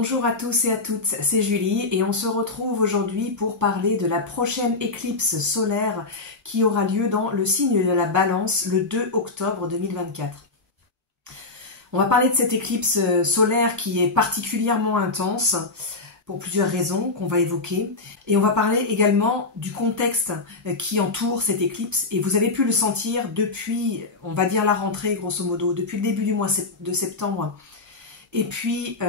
Bonjour à tous et à toutes, c'est Julie et on se retrouve aujourd'hui pour parler de la prochaine éclipse solaire qui aura lieu dans le signe de la Balance le 2 octobre 2024. On va parler de cette éclipse solaire qui est particulièrement intense pour plusieurs raisons qu'on va évoquer. Et on va parler également du contexte qui entoure cette éclipse. Et vous avez pu le sentir depuis, on va dire la rentrée grosso modo, depuis le début du mois de septembre. Et puis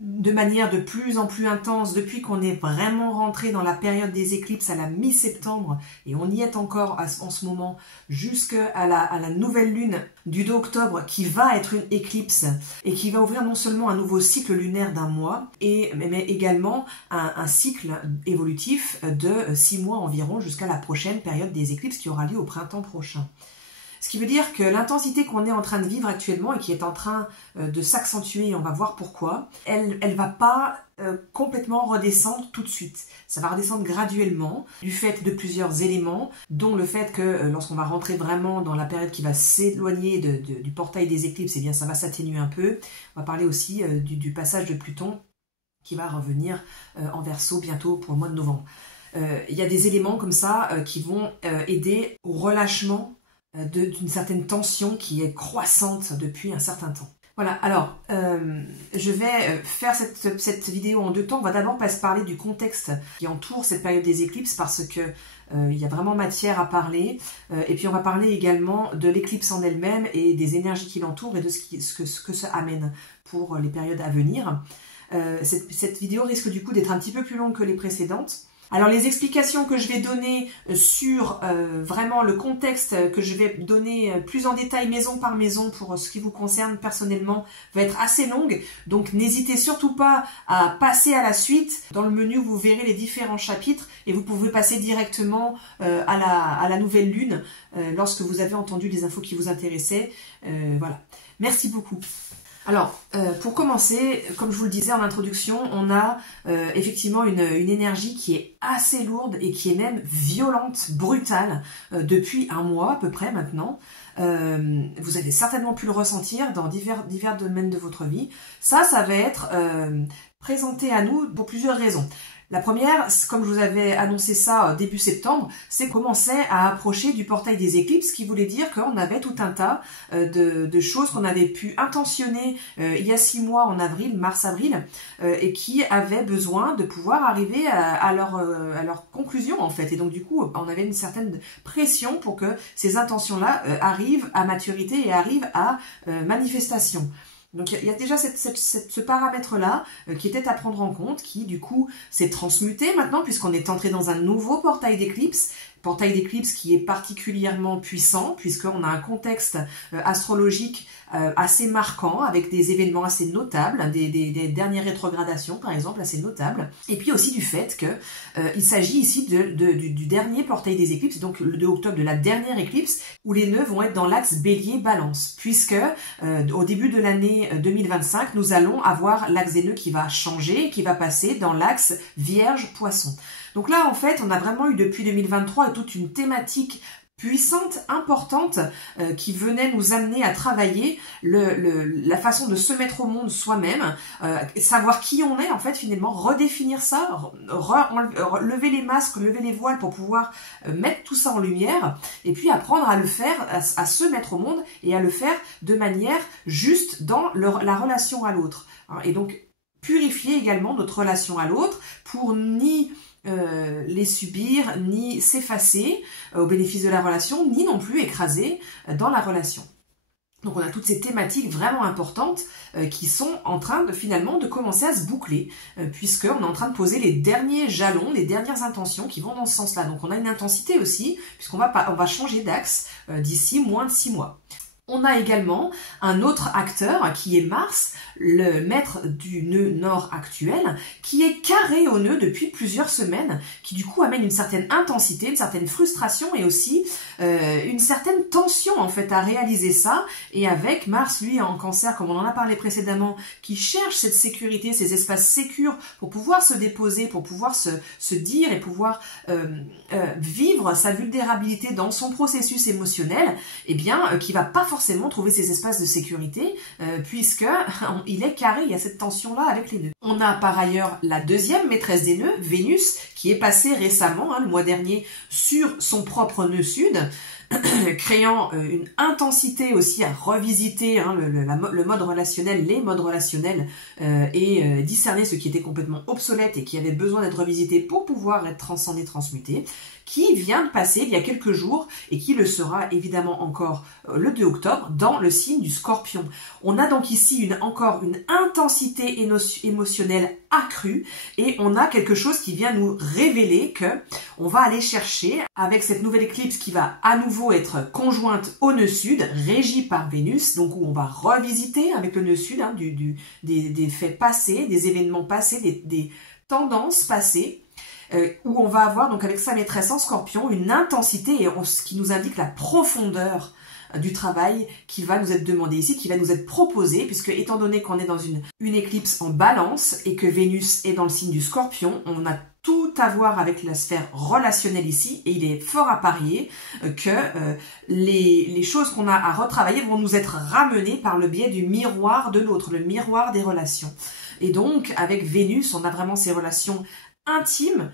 de manière de plus en plus intense depuis qu'on est vraiment rentré dans la période des éclipses à la mi-septembre, et on y est encore en ce moment, jusqu'à la nouvelle lune du 2 octobre qui va être une éclipse et qui va ouvrir non seulement un nouveau cycle lunaire d'un mois, mais également un cycle évolutif de 6 mois environ jusqu'à la prochaine période des éclipses qui aura lieu au printemps prochain. Ce qui veut dire que l'intensité qu'on est en train de vivre actuellement et qui est en train de s'accentuer, et on va voir pourquoi, elle va pas complètement redescendre tout de suite. Ça va redescendre graduellement du fait de plusieurs éléments, dont le fait que lorsqu'on va rentrer vraiment dans la période qui va s'éloigner du portail des éclipses, eh bien ça va s'atténuer un peu. On va parler aussi du passage de Pluton qui va revenir en Verseau bientôt pour le mois de novembre. Il y a des éléments comme ça qui vont aider au relâchement d'une certaine tension qui est croissante depuis un certain temps. Voilà, alors je vais faire cette vidéo en deux temps. On va d'abord parler du contexte qui entoure cette période des éclipses parce que il y a vraiment matière à parler. Et puis on va parler également de l'éclipse en elle-même et des énergies qui l'entourent et de ce que ça amène pour les périodes à venir. Cette vidéo risque du coup d'être un petit peu plus longue que les précédentes. Alors les explications que je vais donner sur vraiment le contexte que je vais donner plus en détail maison par maison pour ce qui vous concerne personnellement va être assez longue. Donc n'hésitez surtout pas à passer à la suite. Dans le menu vous verrez les différents chapitres et vous pouvez passer directement à la nouvelle lune lorsque vous avez entendu les infos qui vous intéressaient. Voilà. Merci beaucoup. Alors, pour commencer, comme je vous le disais en introduction, on a effectivement une énergie qui est assez lourde et qui est même violente, brutale, depuis un mois à peu près maintenant. Vous avez certainement pu le ressentir dans divers domaines de votre vie. Ça va être présenté à nous pour plusieurs raisons. La première, comme je vous avais annoncé ça début septembre, c'est qu'on commençait à approcher du portail des éclipses, ce qui voulait dire qu'on avait tout un tas de choses qu'on avait pu intentionner il y a 6 mois en avril, mars-avril, et qui avaient besoin de pouvoir arriver à leur conclusion en fait. Et donc du coup, on avait une certaine pression pour que ces intentions-là arrivent à maturité et arrivent à manifestation. Donc il y a déjà ce paramètre-là qui était à prendre en compte, qui du coup s'est transmuté maintenant puisqu'on est entré dans un nouveau portail d'éclipse qui est particulièrement puissant puisqu'on a un contexte astrologique assez marquant avec des événements assez notables, des dernières rétrogradations par exemple assez notables, et puis aussi du fait que il s'agit ici du dernier portail des éclipses, donc le 2 octobre de la dernière éclipse où les nœuds vont être dans l'axe Bélier-Balance puisque au début de l'année 2025 nous allons avoir l'axe des nœuds qui va changer et qui va passer dans l'axe Vierge-Poisson. Donc là, en fait, on a vraiment eu depuis 2023 toute une thématique puissante, importante, qui venait nous amener à travailler la façon de se mettre au monde soi-même, savoir qui on est, en fait, finalement, redéfinir ça, lever les masques, lever les voiles pour pouvoir mettre tout ça en lumière, et puis apprendre à le faire, à se mettre au monde, et à le faire de manière juste dans la relation à l'autre. Et donc, purifier également notre relation à l'autre pour ni les subir, ni s'effacer au bénéfice de la relation, ni non plus écraser dans la relation. Donc on a toutes ces thématiques vraiment importantes qui sont en train finalement de commencer à se boucler, puisqu'on est en train de poser les derniers jalons, les dernières intentions qui vont dans ce sens-là. Donc on a une intensité aussi, puisqu'on va changer d'axe d'ici moins de 6 mois. On a également un autre acteur qui est Mars, le maître du nœud nord actuel, qui est carré au nœud depuis plusieurs semaines, qui du coup amène une certaine intensité, une certaine frustration et aussi une certaine tension en fait à réaliser ça. Et avec Mars, lui en Cancer, comme on en a parlé précédemment, qui cherche cette sécurité, ces espaces sécures pour pouvoir se déposer, pour pouvoir se dire et pouvoir vivre sa vulnérabilité dans son processus émotionnel, eh bien qui va pas forcément forcément trouver ses espaces de sécurité, puisque il est carré, il y a cette tension-là avec les nœuds. On a par ailleurs la deuxième maîtresse des nœuds, Vénus, qui est passée récemment, le mois dernier, sur son propre nœud sud, créant une intensité aussi à revisiter le mode relationnel, les modes relationnels, et discerner ce qui était complètement obsolète et qui avait besoin d'être revisité pour pouvoir être transcendé, transmuté, qui vient de passer il y a quelques jours et qui le sera évidemment encore le 2 octobre dans le signe du Scorpion. On a donc ici encore une intensité émotionnelle accrue et on a quelque chose qui vient nous révéler que on va aller chercher avec cette nouvelle éclipse qui va à nouveau être conjointe au nœud sud, régie par Vénus, donc où on va revisiter avec le nœud sud des faits passés, des événements passés, des tendances passées, où on va avoir donc avec sa maîtresse en Scorpion une intensité ce qui nous indique la profondeur du travail qui va nous être demandé ici, qui va nous être proposé, puisque étant donné qu'on est dans une éclipse en balance et que Vénus est dans le signe du Scorpion, on a tout à voir avec la sphère relationnelle ici, et il est fort à parier que les choses qu'on a à retravailler vont nous être ramenées par le biais du miroir de l'autre, le miroir des relations. Et donc, avec Vénus, on a vraiment ces relations intimes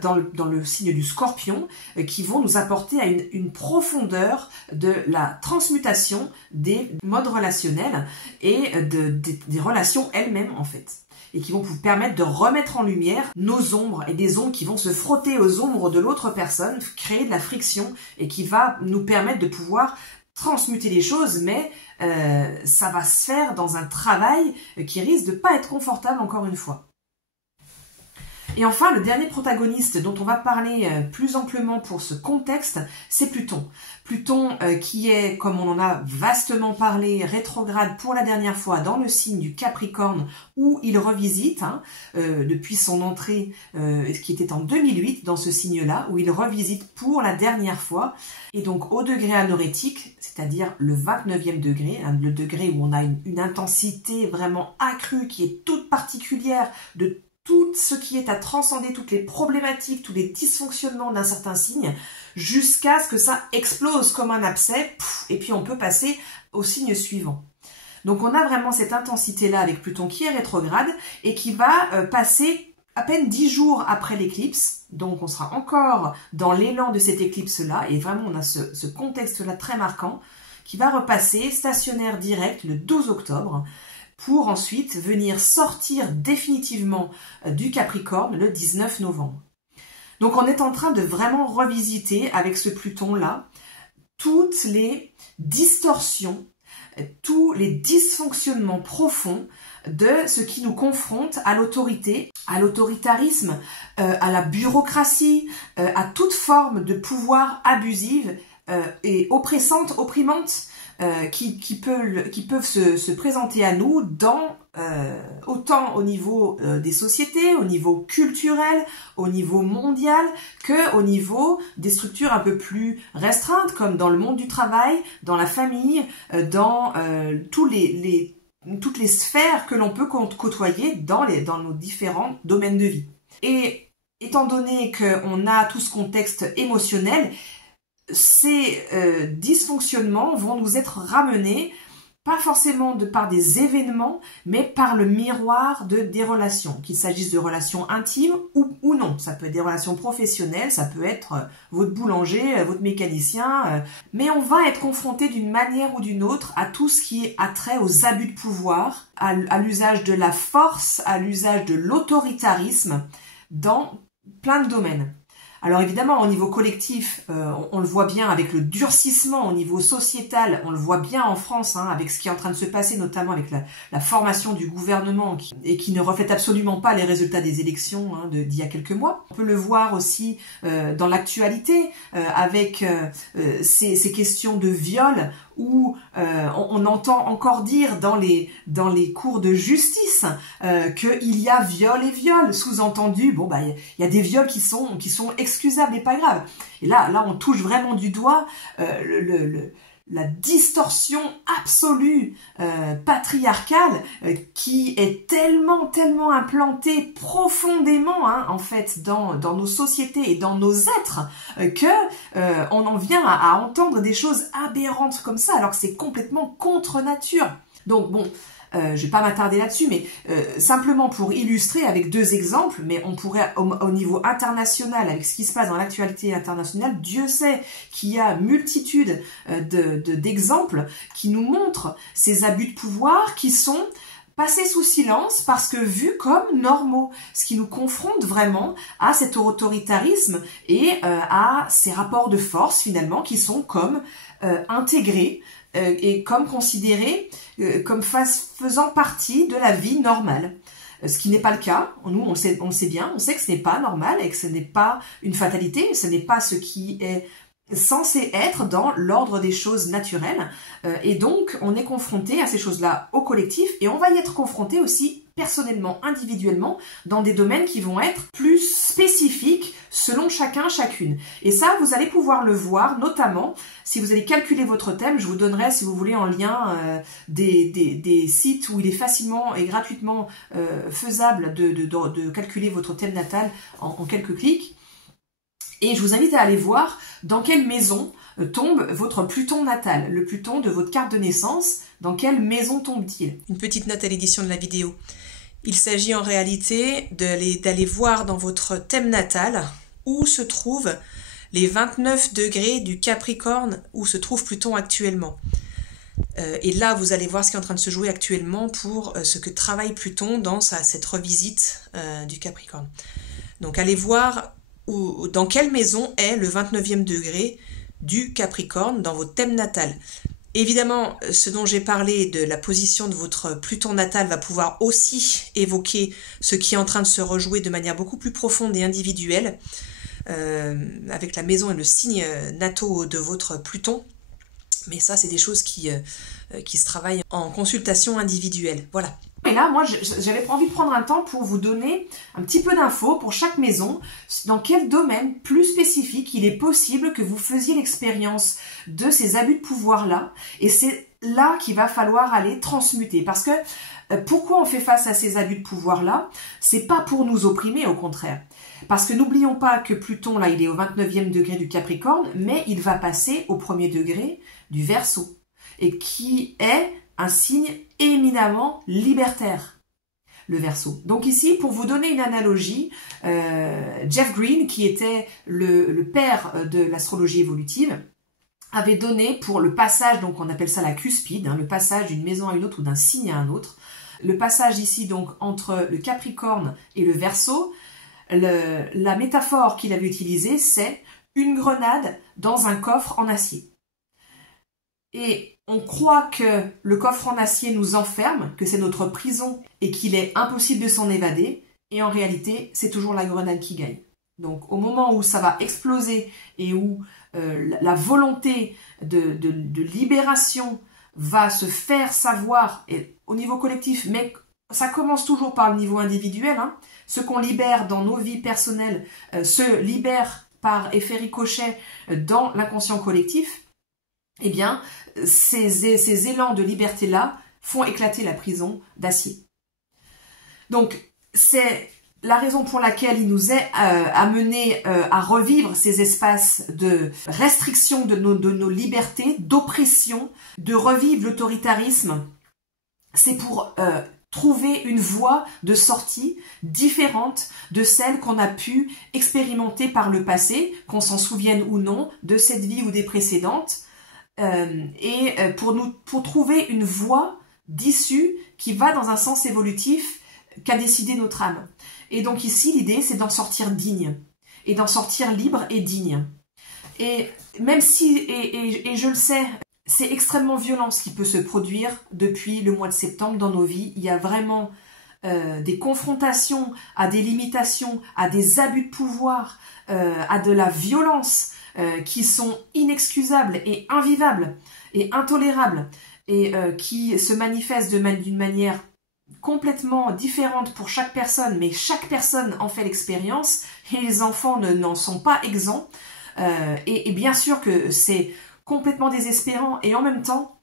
dans le signe du Scorpion qui vont nous apporter à une profondeur de la transmutation des modes relationnels et des relations elles-mêmes en fait, et qui vont vous permettre de remettre en lumière nos ombres et des ombres qui vont se frotter aux ombres de l'autre personne, créer de la friction et qui va nous permettre de pouvoir transmuter les choses, mais ça va se faire dans un travail qui risque de pas être confortable encore une fois. Et enfin, le dernier protagoniste dont on va parler plus amplement pour ce contexte, c'est Pluton. Pluton qui est, comme on en a vastement parlé, rétrograde pour la dernière fois dans le signe du Capricorne où il revisite, depuis son entrée qui était en 2008 dans ce signe-là, où il revisite pour la dernière fois, et donc au degré anorétique, c'est-à-dire le 29e degré, le degré où on a une intensité vraiment accrue qui est toute particulière de tout ce qui est à transcender, toutes les problématiques, tous les dysfonctionnements d'un certain signe, jusqu'à ce que ça explose comme un abcès, et puis on peut passer au signe suivant. Donc on a vraiment cette intensité-là avec Pluton qui est rétrograde et qui va passer à peine 10 jours après l'éclipse, donc on sera encore dans l'élan de cette éclipse-là, et vraiment on a ce contexte-là très marquant, qui va repasser stationnaire direct le 12 octobre, pour ensuite venir sortir définitivement du Capricorne le 19 novembre. Donc on est en train de vraiment revisiter avec ce Pluton-là toutes les distorsions, tous les dysfonctionnements profonds de ce qui nous confronte à l'autorité, à l'autoritarisme, à la bureaucratie, à toute forme de pouvoir abusive et oppressante, opprimante, qui peuvent se présenter à nous autant au niveau des sociétés, au niveau culturel, au niveau mondial, que au niveau des structures un peu plus restreintes, comme dans le monde du travail, dans la famille, dans toutes les sphères que l'on peut côtoyer dans nos différents domaines de vie. Et étant donné qu'on a tout ce contexte émotionnel, ces dysfonctionnements vont nous être ramenés, pas forcément par des événements, mais par le miroir des relations, qu'il s'agisse de relations intimes ou non. Ça peut être des relations professionnelles, ça peut être votre boulanger, votre mécanicien, mais on va être confronté d'une manière ou d'une autre à tout ce qui a trait aux abus de pouvoir, à l'usage de la force, à l'usage de l'autoritarisme dans plein de domaines. Alors évidemment, au niveau collectif, on le voit bien avec le durcissement au niveau sociétal, on le voit bien en France, avec ce qui est en train de se passer, notamment avec la formation du gouvernement qui ne reflète absolument pas les résultats des élections d'il y a quelques mois. On peut le voir aussi dans l'actualité avec ces questions de viol où on entend encore dire dans les cours de justice qu'il y a viol et viol, sous-entendu, il y a des viols qui sont excusables et pas graves. Et là on touche vraiment du doigt la distorsion absolue patriarcale qui est tellement implantée profondément en fait dans nos sociétés et dans nos êtres que on en vient à entendre des choses aberrantes comme ça alors que c'est complètement contre nature. Donc bon, je vais pas m'attarder là-dessus, mais simplement pour illustrer avec 2 exemples, mais on pourrait au niveau international, avec ce qui se passe dans l'actualité internationale, Dieu sait qu'il y a multitude d'exemples qui nous montrent ces abus de pouvoir qui sont passés sous silence parce que vus comme normaux, ce qui nous confronte vraiment à cet autoritarisme et à ces rapports de force finalement qui sont comme intégrés et comme considérés comme faisant partie de la vie normale. Ce qui n'est pas le cas. Nous, on le sait bien, on sait que ce n'est pas normal et que ce n'est pas une fatalité, ce n'est pas ce qui est censé être dans l'ordre des choses naturelles. Et donc, on est confronté à ces choses-là au collectif et on va y être confronté aussi personnellement, individuellement, dans des domaines qui vont être plus spécifiques selon chacun, chacune. Et ça, vous allez pouvoir le voir, notamment, si vous allez calculer votre thème, je vous donnerai, si vous voulez, en lien des sites où il est facilement et gratuitement faisable de calculer votre thème natal en quelques clics. Et je vous invite à aller voir dans quelle maison tombe votre Pluton natal, le Pluton de votre carte de naissance, dans quelle maison tombe-t-il? Une petite note à l'édition de la vidéo. Il s'agit en réalité d'aller voir dans votre thème natal où se trouvent les 29 degrés du Capricorne où se trouve Pluton actuellement. Et là, vous allez voir ce qui est en train de se jouer actuellement pour ce que travaille Pluton dans cette revisite du Capricorne. Donc allez voir dans quelle maison est le 29e degré du Capricorne dans votre thème natal. Évidemment, ce dont j'ai parlé de la position de votre Pluton natal va pouvoir aussi évoquer ce qui est en train de se rejouer de manière beaucoup plus profonde et individuelle avec la maison et le signe nataux de votre Pluton. Mais ça, c'est des choses qui se travaillent en consultation individuelle. Voilà. Et là, moi, j'avais envie de prendre un temps pour vous donner un petit peu d'infos pour chaque maison, dans quel domaine plus spécifique il est possible que vous faisiez l'expérience de ces abus de pouvoir-là. Et c'est là qu'il va falloir aller transmuter. Parce que pourquoi on fait face à ces abus de pouvoir-là? C'est pas pour nous opprimer, au contraire. Parce que n'oublions pas que Pluton, là, il est au 29e degré du Capricorne, mais il va passer au 1er degré du Verseau. Et qui est un signe éminemment libertaire, le Verseau. Donc ici, pour vous donner une analogie, Jeff Green, qui était le père de l'astrologie évolutive, avait donné pour le passage, donc on appelle ça la cuspide, le passage d'une maison à une autre ou d'un signe à un autre, le passage ici donc entre le Capricorne et le Verseau, la métaphore qu'il avait utilisée, c'est une grenade dans un coffre en acier. Et on croit que le coffre en acier nous enferme, que c'est notre prison et qu'il est impossible de s'en évader. Et en réalité, c'est toujours la grenade qui gagne. Donc au moment où ça va exploser et où la volonté de libération va se faire savoir et, au niveau collectif, mais ça commence toujours par le niveau individuel. Ce qu'on libère dans nos vies personnelles se libère par effet ricochet dans l'inconscient collectif. Eh bien, ces élans de liberté-là font éclater la prison d'acier. Donc, c'est la raison pour laquelle il nous est amené à revivre ces espaces de restriction de nos libertés, d'oppression, de revivre l'autoritarisme. C'est pour trouver une voie de sortie différente de celle qu'on a pu expérimenter par le passé, qu'on s'en souvienne ou non, de cette vie ou des précédentes, et pour trouver une voie d'issue qui va dans un sens évolutif qu'a décidé notre âme. Et donc ici, l'idée, c'est d'en sortir digne, et d'en sortir libre et digne. Et même si, et je le sais, c'est extrêmement violent ce qui peut se produire depuis le mois de septembre dans nos vies. Il y a vraiment des confrontations à des limitations, à des abus de pouvoir, à de la violence qui sont inexcusables et invivables et intolérables et qui se manifestent d'une manière complètement différente pour chaque personne, mais chaque personne en fait l'expérience et les enfants n'en sont pas exempts. Et bien sûr que c'est complètement désespérant. Et en même temps,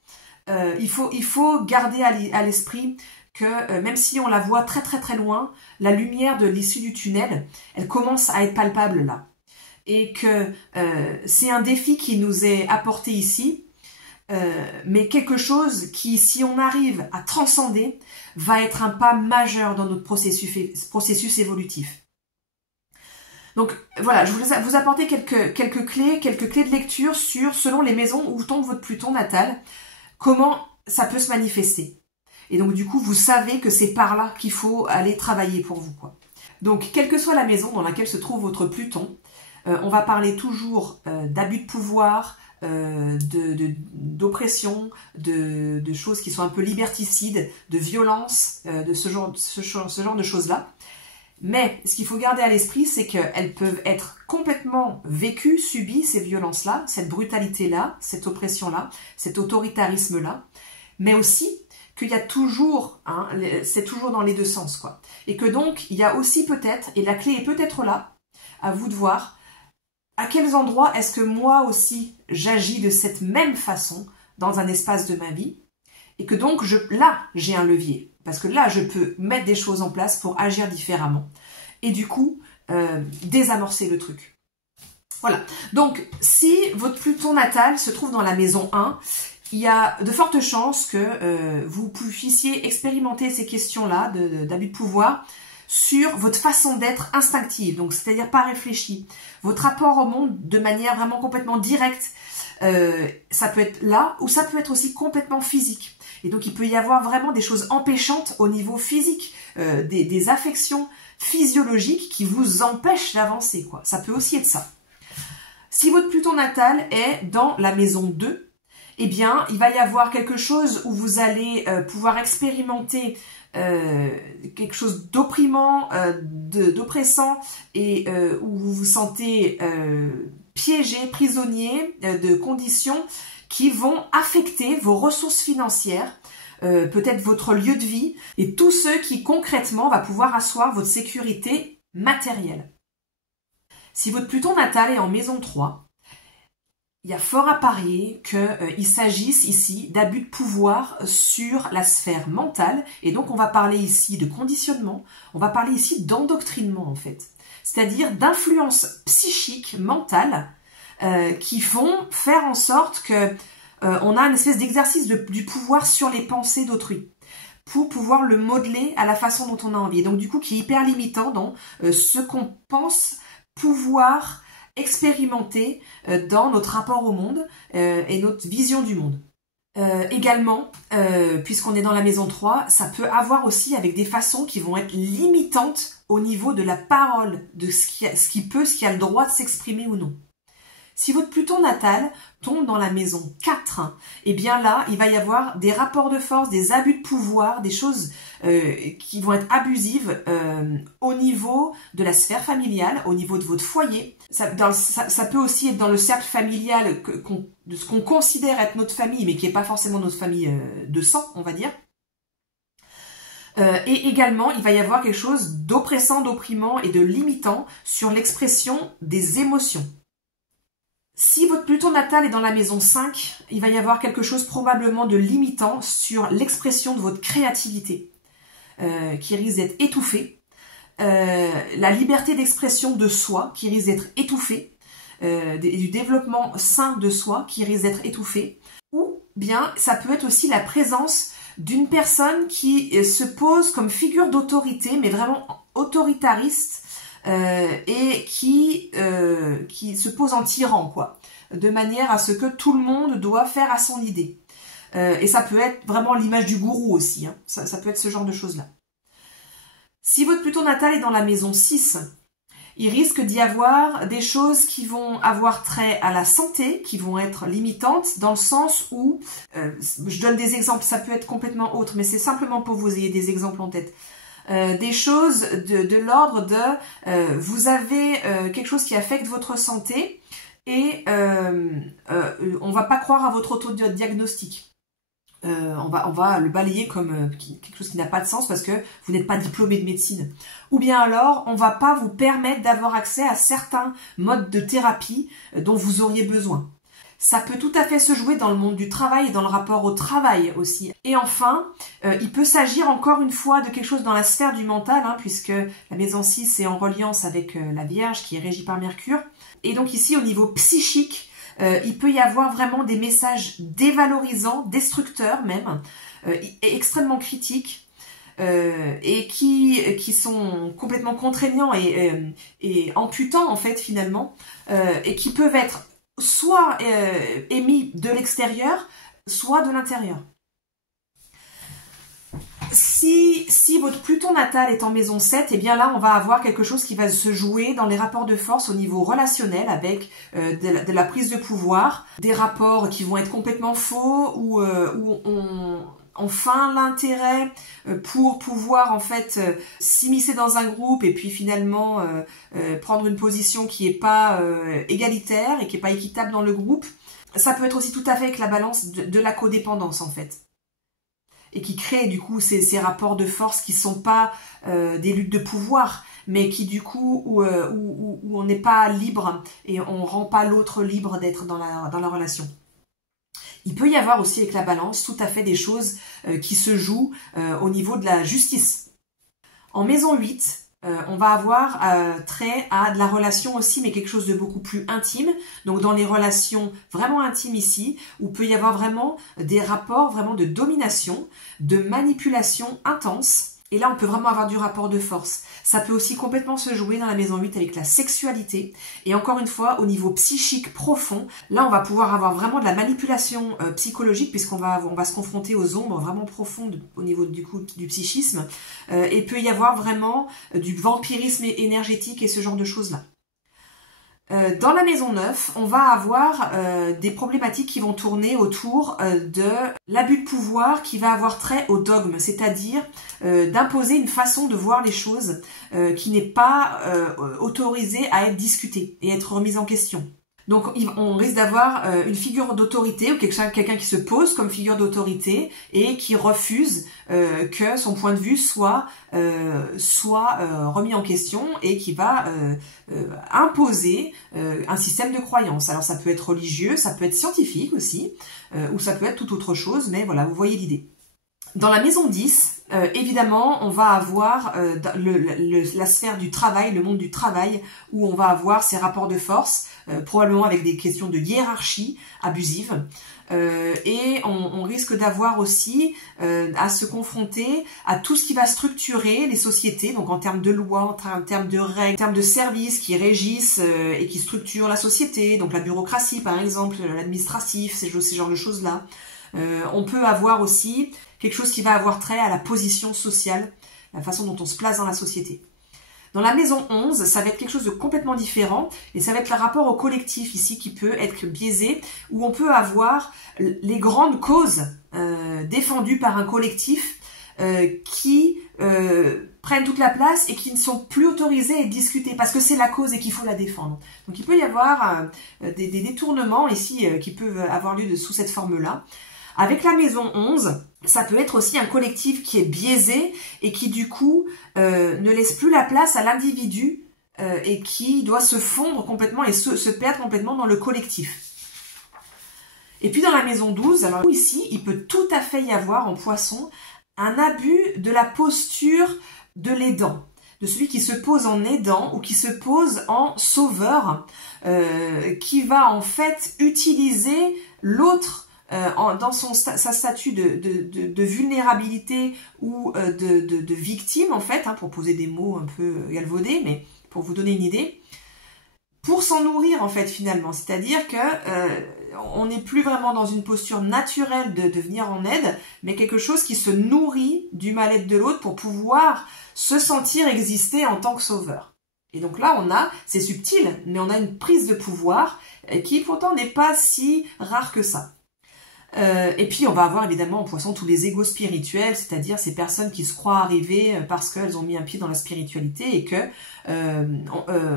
il faut garder à l'esprit que même si on la voit très très très loin, la lumière de l'issue du tunnel, elle commence à être palpable là. Et que c'est un défi qui nous est apporté ici, mais quelque chose qui, si on arrive à transcender, va être un pas majeur dans notre processus évolutif. Donc voilà, je voulais vous apporter quelques clés de lecture sur, selon les maisons où tombe votre Pluton natal, comment ça peut se manifester. Et donc du coup, vous savez que c'est par là qu'il faut aller travailler pour vous, quoi. Donc, quelle que soit la maison dans laquelle se trouve votre Pluton, on va parler toujours d'abus de pouvoir, d'oppression, de choses qui sont un peu liberticides, de violence, de ce genre de choses-là. Mais ce qu'il faut garder à l'esprit, c'est qu'elles peuvent être complètement vécues, subies, ces violences-là, cette brutalité-là, cette oppression-là, cet autoritarisme-là, mais aussi qu'il y a toujours, hein, c'est toujours dans les deux sens, quoi. Et que donc, il y a aussi peut-être, et la clé est peut-être là, à vous de voir, à quels endroits est-ce que moi aussi j'agis de cette même façon dans un espace de ma vie, et que donc là j'ai un levier, parce que là je peux mettre des choses en place pour agir différemment, et du coup désamorcer le truc. Voilà, donc si votre Pluton natal se trouve dans la maison 1, il y a de fortes chances que vous puissiez expérimenter ces questions-là d'abus de pouvoir sur votre façon d'être instinctive, donc c'est-à-dire pas réfléchie, votre rapport au monde de manière vraiment complètement directe. Ça peut être là, ou ça peut être aussi complètement physique. Et donc il peut y avoir vraiment des choses empêchantes au niveau physique, des affections physiologiques qui vous empêchent d'avancer, quoi. Ça peut aussi être ça. Si votre Pluton natal est dans la maison 2, eh bien, il va y avoir quelque chose où vous allez pouvoir expérimenter quelque chose d'opprimant, d'oppressant, et où vous vous sentez piégé, prisonnier de conditions qui vont affecter vos ressources financières, peut-être votre lieu de vie, et tout ce qui concrètement va pouvoir asseoir votre sécurité matérielle. Si votre Pluton natal est en maison 3, il y a fort à parier qu'il s'agisse ici d'abus de pouvoir sur la sphère mentale, et donc on va parler ici de conditionnement, on va parler ici d'endoctrinement en fait, c'est-à-dire d'influences psychiques, mentales, qui vont faire en sorte que on a une espèce d'exercice du pouvoir sur les pensées d'autrui, pour pouvoir le modeler à la façon dont on a envie, et donc du coup qui est hyper limitant dans ce qu'on pense pouvoir expérimenter dans notre rapport au monde et notre vision du monde. Également, puisqu'on est dans la maison 3, ça peut avoir aussi avec des façons qui vont être limitantes au niveau de la parole, de ce qui a le droit de s'exprimer ou non. Si votre Pluton natal tombe dans la maison 4, eh bien là, il va y avoir des rapports de force, des abus de pouvoir, des choses qui vont être abusives au niveau de la sphère familiale, au niveau de votre foyer. Ça peut aussi être dans le cercle familial de ce qu'on considère être notre famille, mais qui n'est pas forcément notre famille de sang, on va dire. Et également, il va y avoir quelque chose d'oppressant, d'opprimant et de limitant sur l'expression des émotions. Si votre Pluton natal est dans la maison 5, il va y avoir quelque chose probablement de limitant sur l'expression de votre créativité, qui risque d'être étouffée, la liberté d'expression de soi, qui risque d'être étouffée, du développement sain de soi, qui risque d'être étouffé, ou bien ça peut être aussi la présence d'une personne qui se pose comme figure d'autorité, mais vraiment autoritariste, et qui se pose en tyran, quoi, de manière à ce que tout le monde doit faire à son idée. Et ça peut être vraiment l'image du gourou aussi, hein. Ça peut être ce genre de choses-là. Si votre Pluton natal est dans la maison 6, il risque d'y avoir des choses qui vont avoir trait à la santé, qui vont être limitantes, dans le sens où, je donne des exemples, ça peut être complètement autre, mais c'est simplement pour que vous ayez des exemples en tête. Des choses de l'ordre de vous avez quelque chose qui affecte votre santé et on va pas croire à votre autodiagnostic. On va le balayer comme quelque chose qui n'a pas de sens parce que vous n'êtes pas diplômé de médecine. Ou bien alors, on va pas vous permettre d'avoir accès à certains modes de thérapie dont vous auriez besoin. Ça peut tout à fait se jouer dans le monde du travail et dans le rapport au travail aussi. Et enfin, il peut s'agir encore une fois de quelque chose dans la sphère du mental, puisque la maison 6 est en reliance avec la Vierge qui est régie par Mercure. Et donc ici, au niveau psychique, il peut y avoir vraiment des messages dévalorisants, destructeurs même, extrêmement critiques, et qui sont complètement contraignants et amputants en fait finalement, et qui peuvent être soit émis de l'extérieur, soit de l'intérieur. Si votre Pluton natal est en maison 7, eh bien là on va avoir quelque chose qui va se jouer dans les rapports de force au niveau relationnel avec de la prise de pouvoir, des rapports qui vont être complètement faux, où on feint l'intérêt pour pouvoir en fait s'immiscer dans un groupe et puis finalement prendre une position qui est pas égalitaire et qui est pas équitable dans le groupe. Ça peut être aussi tout à fait avec la balance de la codépendance en fait, et qui crée du coup ces rapports de force qui sont pas des luttes de pouvoir, mais qui du coup où on n'est pas libre et on rend pas l'autre libre d'être dans la relation. Il peut y avoir aussi avec la balance tout à fait des choses qui se jouent au niveau de la justice. En maison 8, on va avoir trait à de la relation aussi, mais quelque chose de beaucoup plus intime. Donc dans les relations vraiment intimes ici, où peut y avoir vraiment des rapports vraiment de domination, de manipulation intense. Et là, on peut vraiment avoir du rapport de force. Ça peut aussi complètement se jouer dans la maison 8 avec la sexualité. Et encore une fois, au niveau psychique profond, là, on va pouvoir avoir vraiment de la manipulation psychologique, puisqu'on va se confronter aux ombres vraiment profondes au niveau du psychisme. Et peut y avoir vraiment du vampirisme énergétique et ce genre de choses-là. Dans la maison 9, on va avoir des problématiques qui vont tourner autour de l'abus de pouvoir qui va avoir trait au dogme, c'est-à-dire d'imposer une façon de voir les choses qui n'est pas autorisée à être discutée et être remise en question. Donc on risque d'avoir une figure d'autorité ou quelqu'un qui se pose comme figure d'autorité et qui refuse que son point de vue soit remis en question et qui va imposer un système de croyance. Alors ça peut être religieux, ça peut être scientifique aussi, ou ça peut être tout autre chose, mais voilà, vous voyez l'idée. Dans la maison 10, évidemment, on va avoir la sphère du travail, le monde du travail, où on va avoir ces rapports de force, probablement avec des questions de hiérarchie abusive. Et on risque d'avoir aussi à se confronter à tout ce qui va structurer les sociétés, donc en termes de lois, en termes de règles, en termes de services qui régissent et qui structurent la société, donc la bureaucratie par exemple, l'administratif, ces genres de choses-là. On peut avoir aussi quelque chose qui va avoir trait à la position sociale, la façon dont on se place dans la société. Dans la maison 11, ça va être quelque chose de complètement différent et ça va être le rapport au collectif ici qui peut être biaisé, où on peut avoir les grandes causes défendues par un collectif qui prennent toute la place et qui ne sont plus autorisées à être discutées parce que c'est la cause et qu'il faut la défendre. Donc il peut y avoir des détournements ici qui peuvent avoir lieu sous cette forme-là. Avec la maison 11, ça peut être aussi un collectif qui est biaisé et qui du coup ne laisse plus la place à l'individu et qui doit se fondre complètement et se perdre complètement dans le collectif. Et puis dans la maison 12, alors ici, il peut tout à fait y avoir en Poisson un abus de la posture de l'aidant, de celui qui se pose en aidant ou qui se pose en sauveur, qui va en fait utiliser l'autre dans sa statut de vulnérabilité ou de victime en fait, pour poser des mots un peu galvaudés, mais pour vous donner une idée, pour s'en nourrir en fait finalement, c'est-à-dire que on n'est plus vraiment dans une posture naturelle de venir en aide, mais quelque chose qui se nourrit du mal-être de l'autre pour pouvoir se sentir exister en tant que sauveur. Et donc là c'est subtil, mais on a une prise de pouvoir qui pourtant n'est pas si rare que ça. Et puis on va avoir évidemment en Poisson tous les égos spirituels, c'est-à-dire ces personnes qui se croient arrivées parce qu'elles ont mis un pied dans la spiritualité et que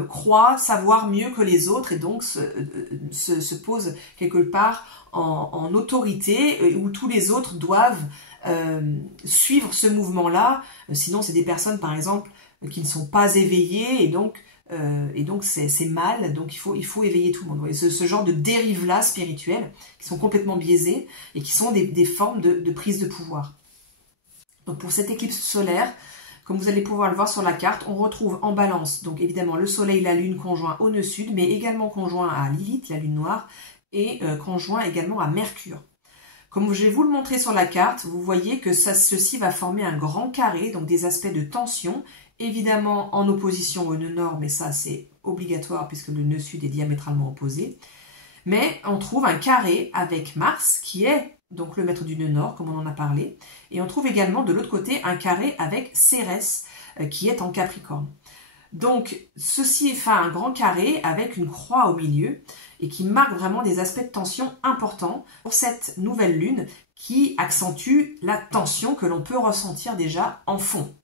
croient savoir mieux que les autres et donc se posent quelque part en autorité où tous les autres doivent suivre ce mouvement-là. Sinon c'est des personnes par exemple qui ne sont pas éveillées et donc et donc c'est mal, donc il faut éveiller tout le monde. Vous voyez, ce genre de dérives-là spirituelles, qui sont complètement biaisées, et qui sont des formes de prise de pouvoir. Donc pour cette éclipse solaire, comme vous allez pouvoir le voir sur la carte, on retrouve en balance, donc évidemment le soleil, la lune conjoint au nœud sud, mais également conjoint à Lilith, la lune noire, et conjoint également à Mercure. Comme je vais vous le montrer sur la carte, vous voyez que ceci va former un grand carré, donc des aspects de tension, évidemment en opposition au nœud nord, mais ça c'est obligatoire puisque le nœud sud est diamétralement opposé. Mais on trouve un carré avec Mars, qui est donc le maître du nœud nord, comme on en a parlé, et on trouve également de l'autre côté un carré avec Cérès, qui est en Capricorne. Donc ceci fait un grand carré avec une croix au milieu, et qui marque vraiment des aspects de tension importants pour cette nouvelle lune, qui accentue la tension que l'on peut ressentir déjà en fond.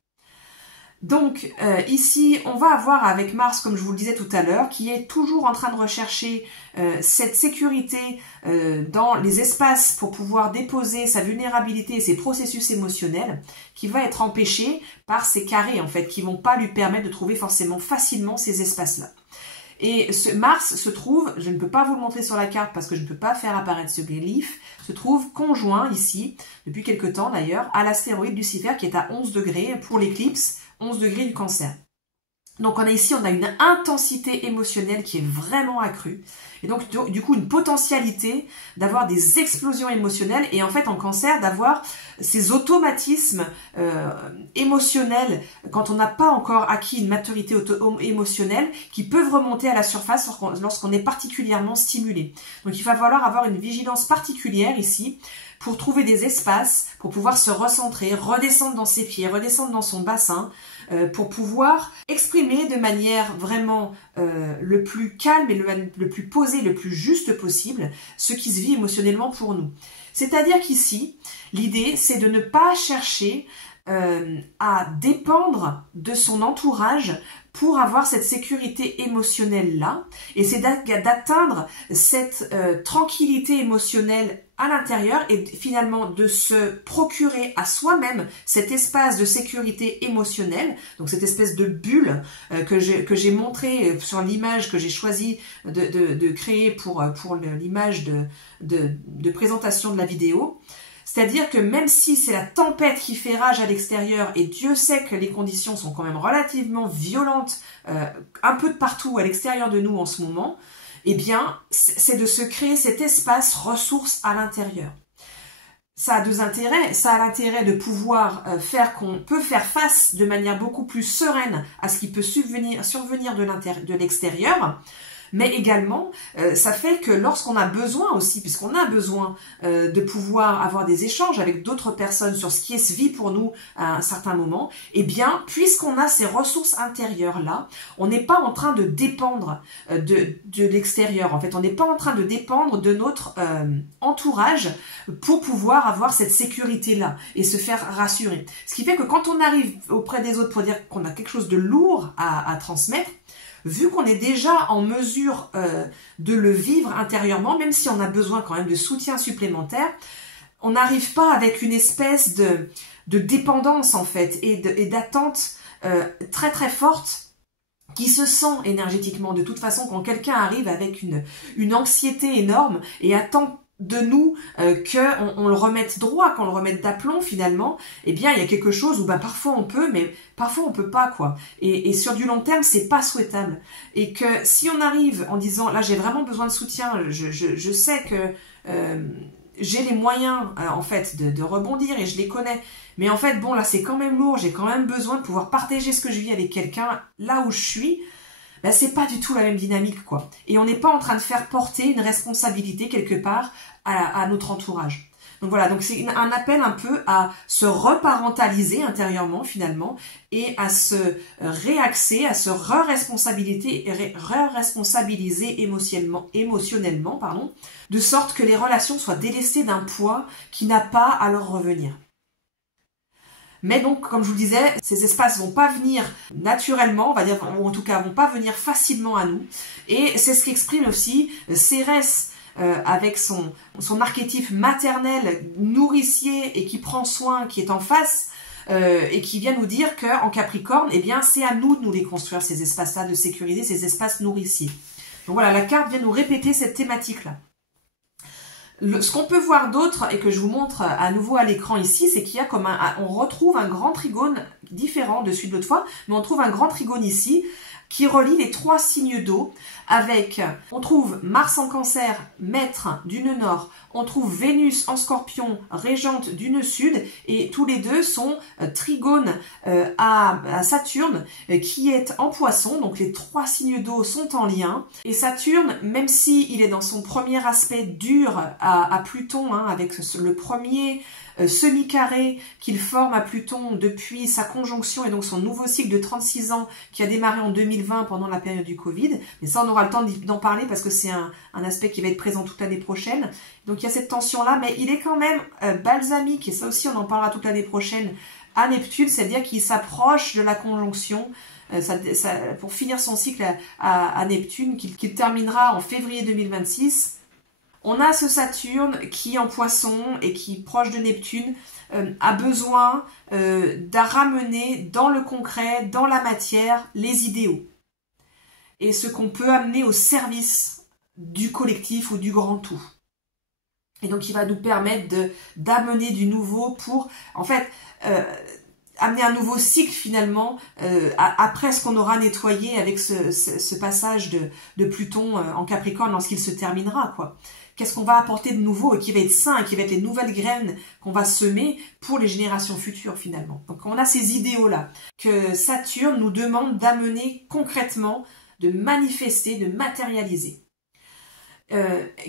Donc ici, on va avoir avec Mars, comme je vous le disais tout à l'heure, qui est toujours en train de rechercher cette sécurité dans les espaces pour pouvoir déposer sa vulnérabilité et ses processus émotionnels, qui va être empêché par ces carrés, en fait, qui vont pas lui permettre de trouver forcément facilement ces espaces-là. Et Mars se trouve, je ne peux pas vous le montrer sur la carte parce que je ne peux pas faire apparaître ce glyphe, se trouve conjoint ici, depuis quelque temps d'ailleurs, à l'astéroïde Lucifer qui est à 11 degrés pour l'éclipse, 11 degrés du Cancer. Donc on a une intensité émotionnelle qui est vraiment accrue. Et donc du coup une potentialité d'avoir des explosions émotionnelles et en fait en Cancer d'avoir ces automatismes émotionnels quand on n'a pas encore acquis une maturité émotionnelle qui peuvent remonter à la surface lorsqu'on est particulièrement stimulé. Donc il va falloir avoir une vigilance particulière ici pour trouver des espaces, pour pouvoir se recentrer, redescendre dans ses pieds, redescendre dans son bassin, pour pouvoir exprimer de manière vraiment le plus calme et le plus posé, le plus juste possible, ce qui se vit émotionnellement pour nous. C'est-à-dire qu'ici, l'idée, c'est de ne pas chercher à dépendre de son entourage pour avoir cette sécurité émotionnelle-là, et c'est d'atteindre cette tranquillité émotionnelle à l'intérieur et finalement de se procurer à soi-même cet espace de sécurité émotionnelle, donc cette espèce de bulle que j'ai montré sur l'image que j'ai choisi de créer pour l'image de présentation de la vidéo. C'est-à-dire que même si c'est la tempête qui fait rage à l'extérieur, et Dieu sait que les conditions sont quand même relativement violentes un peu de partout à l'extérieur de nous en ce moment, eh bien, c'est de se créer cet espace ressource à l'intérieur. Ça a deux intérêts. Ça a l'intérêt de pouvoir faire qu'on peut faire face de manière beaucoup plus sereine à ce qui peut survenir de l'extérieur. Mais également, ça fait que lorsqu'on a besoin aussi, puisqu'on a besoin de pouvoir avoir des échanges avec d'autres personnes sur ce qui se vit pour nous à un certain moment, eh bien, puisqu'on a ces ressources intérieures-là, on n'est pas en train de dépendre de l'extérieur. En fait, on n'est pas en train de dépendre de notre entourage pour pouvoir avoir cette sécurité-là et se faire rassurer. Ce qui fait que quand on arrive auprès des autres pour dire qu'on a quelque chose de lourd à transmettre, vu qu'on est déjà en mesure de le vivre intérieurement, même si on a besoin quand même de soutien supplémentaire, on n'arrive pas avec une espèce de dépendance en fait et d'attente très très forte qui se sent énergétiquement. De toute façon, quand quelqu'un arrive avec une anxiété énorme et attend de nous qu'on le remette droit, qu'on le remette d'aplomb finalement, eh bien il y a quelque chose où parfois on peut, mais parfois on peut pas quoi. Et sur du long terme, c'est pas souhaitable. Et que si on arrive en disant là j'ai vraiment besoin de soutien, je sais que j'ai les moyens en fait de rebondir et je les connais, mais en fait bon là c'est quand même lourd, j'ai quand même besoin de pouvoir partager ce que je vis avec quelqu'un là où je suis. Ben, c'est pas du tout la même dynamique, quoi. Et on n'est pas en train de faire porter une responsabilité quelque part à notre entourage. Donc voilà, donc c'est un appel un peu à se reparentaliser intérieurement finalement et à se réaxer, à se re-responsabiliser émotionnellement, de sorte que les relations soient délestées d'un poids qui n'a pas à leur revenir. Mais donc, comme je vous le disais, ces espaces vont pas venir naturellement, on va dire, ou en tout cas vont pas venir facilement à nous. Et c'est ce qu'exprime aussi Cérès avec son archétype maternel, nourricier et qui prend soin, qui est en face et qui vient nous dire qu'en Capricorne, eh bien, c'est à nous de nous les construire, ces espaces-là, de sécuriser ces espaces nourriciers. Donc voilà, la carte vient nous répéter cette thématique-là. Ce qu'on peut voir d'autre, et que je vous montre à nouveau à l'écran ici, c'est qu'il y a comme on retrouve un grand trigone différent de celui de l'autre fois, mais on trouve un grand trigone ici, qui relie les 3 signes d'eau avec, on trouve Mars en Cancer, maître du nœud nord, on trouve Vénus en Scorpion, régente du nœud sud, et tous les deux sont trigones à Saturne qui est en Poisson, donc les 3 signes d'eau sont en lien. Et Saturne, même s'il est dans son premier aspect dur à Pluton, hein, avec le premier semi-carré qu'il forme à Pluton depuis sa conjonction et donc son nouveau cycle de 36 ans qui a démarré en 2020 pendant la période du Covid. Mais ça, on aura le temps d'en parler parce que c'est un aspect qui va être présent toute l'année prochaine. Donc il y a cette tension-là, mais il est quand même balsamique, et ça aussi on en parlera toute l'année prochaine, à Neptune, c'est-à-dire qu'il s'approche de la conjonction pour finir son cycle à Neptune, qu'il terminera en février 2026. On a ce Saturne qui, en Poisson et qui, proche de Neptune, a besoin de ramener dans le concret, dans la matière, les idéaux. Et ce qu'on peut amener au service du collectif ou du grand tout. Et donc, il va nous permettre d'amener du nouveau pour, en fait, amener un nouveau cycle finalement après ce qu'on aura nettoyé avec ce passage de Pluton en Capricorne lorsqu'il se terminera, quoi. Qu'est-ce qu'on va apporter de nouveau et qui va être sain et qui va être les nouvelles graines qu'on va semer pour les générations futures finalement. Donc on a ces idéaux-là que Saturne nous demande d'amener concrètement, de manifester, de matérialiser.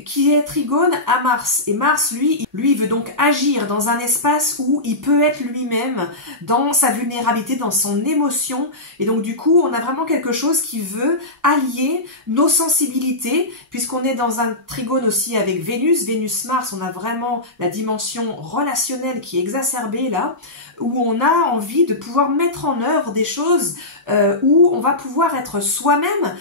Qui est trigone à Mars. Et Mars, lui, il veut donc agir dans un espace où il peut être lui-même, dans sa vulnérabilité, dans son émotion. Et donc, du coup, on a vraiment quelque chose qui veut allier nos sensibilités, puisqu'on est dans un trigone aussi avec Vénus. Vénus-Mars, on a vraiment la dimension relationnelle qui est exacerbée là, où on a envie de pouvoir mettre en œuvre des choses où on va pouvoir être soi-même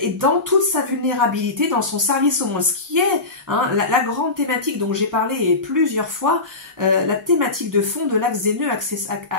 et dans toute sa vulnérabilité, dans son service au monde. Ce qui est la grande thématique dont j'ai parlé plusieurs fois, la thématique de fond de l'axe des nœuds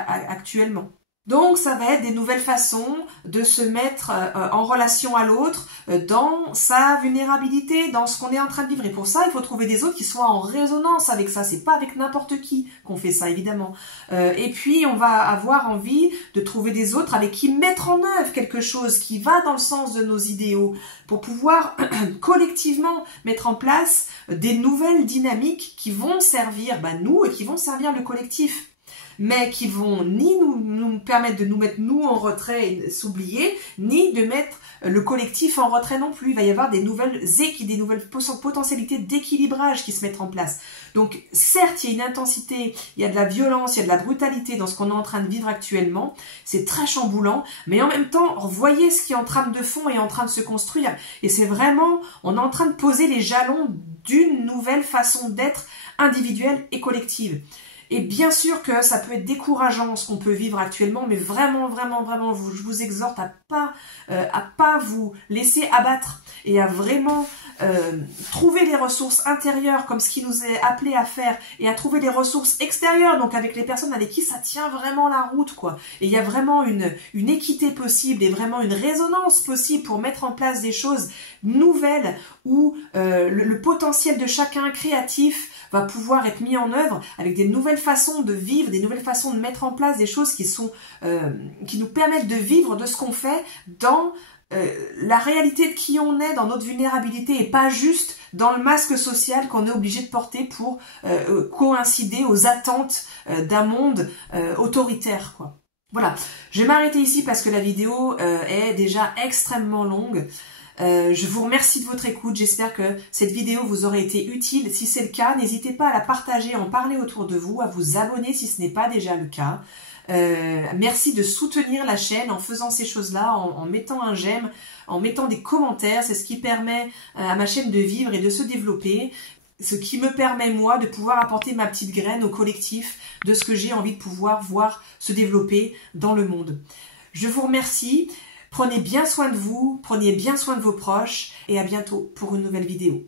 actuellement. Donc, ça va être des nouvelles façons de se mettre en relation à l'autre dans sa vulnérabilité, dans ce qu'on est en train de vivre. Et pour ça, il faut trouver des autres qui soient en résonance avec ça. C'est pas avec n'importe qui qu'on fait ça, évidemment. Et puis, on va avoir envie de trouver des autres avec qui mettre en œuvre quelque chose qui va dans le sens de nos idéaux pour pouvoir collectivement mettre en place des nouvelles dynamiques qui vont servir nous et qui vont servir le collectif, mais qui vont ni nous permettre de nous mettre nous en retrait et s'oublier, ni de mettre le collectif en retrait non plus. Il va y avoir des nouvelles potentialités d'équilibrage qui se mettent en place. Donc certes, il y a une intensité, il y a de la violence, il y a de la brutalité dans ce qu'on est en train de vivre actuellement. C'est très chamboulant, mais en même temps, voyez ce qui est en trame de fond et en train de se construire. Et c'est vraiment, on est en train de poser les jalons d'une nouvelle façon d'être individuelle et collective. Et bien sûr que ça peut être décourageant ce qu'on peut vivre actuellement, mais vraiment, vraiment, vraiment, je vous exhorte à pas vous laisser abattre et à vraiment trouver les ressources intérieures comme ce qui nous est appelé à faire, et à trouver les ressources extérieures, donc avec les personnes avec qui ça tient vraiment la route, quoi. Et il y a vraiment une équité possible et vraiment une résonance possible pour mettre en place des choses nouvelles où le potentiel de chacun créatif va pouvoir être mis en œuvre avec des nouvelles façons de vivre, des nouvelles façons de mettre en place des choses qui nous permettent de vivre de ce qu'on fait dans la réalité de qui on est, dans notre vulnérabilité, et pas juste dans le masque social qu'on est obligé de porter pour coïncider aux attentes d'un monde autoritaire, quoi. Voilà, je vais m'arrêter ici parce que la vidéo est déjà extrêmement longue. Je vous remercie de votre écoute, j'espère que cette vidéo vous aura été utile. Si c'est le cas, n'hésitez pas à la partager, à en parler autour de vous, à vous abonner si ce n'est pas déjà le cas. Merci de soutenir la chaîne en faisant ces choses-là, en mettant un j'aime, en mettant des commentaires. C'est ce qui permet à ma chaîne de vivre et de se développer. Ce qui me permet, moi, de pouvoir apporter ma petite graine au collectif de ce que j'ai envie de pouvoir voir se développer dans le monde. Je vous remercie. Prenez bien soin de vous, prenez bien soin de vos proches et à bientôt pour une nouvelle vidéo.